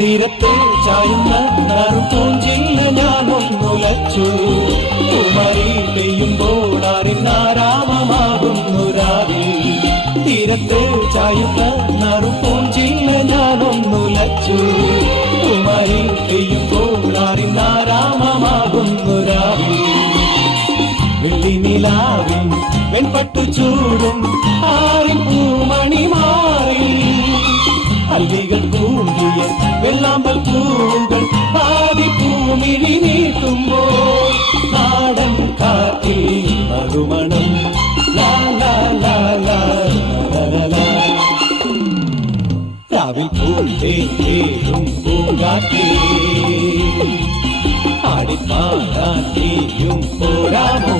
തീരത്തെ ചായുന്ന നറുപൂഞ്ചില്ല ഞാനൊന്നുലച്ചു. കുമരി പെയ്യുമ്പോഴാറിനാരാമമാകുന്നു രാവിൽ. തീരത്തെ ചായുന്ന നറുപൂഞ്ചില്ല ഞാനൊന്നുലച്ചു. കുമരി പെയ്യുമ്പോഴാറിനാരാമമാകുന്നു രാവിൽ. വെള്ളിനിലാവിൻ വെൺപട്ടു ചൂടും ആറിൻ പൂമണി മാറി. അല്ലികൾ കൂടിയ വെള്ളാമ്പൽ പൂവുകൾ പാതി പൂമിഴി നീട്ടുമ്പോൾ നാടൻ കാറ്റിൽ മറുമണം. ലാ ലാ ലാ ലാ ലാ. രാവിൽ പൂന്തേരും പൂങ്കാറ്റേ ആടിപ്പാടാൻ നീയും പോരാമോ?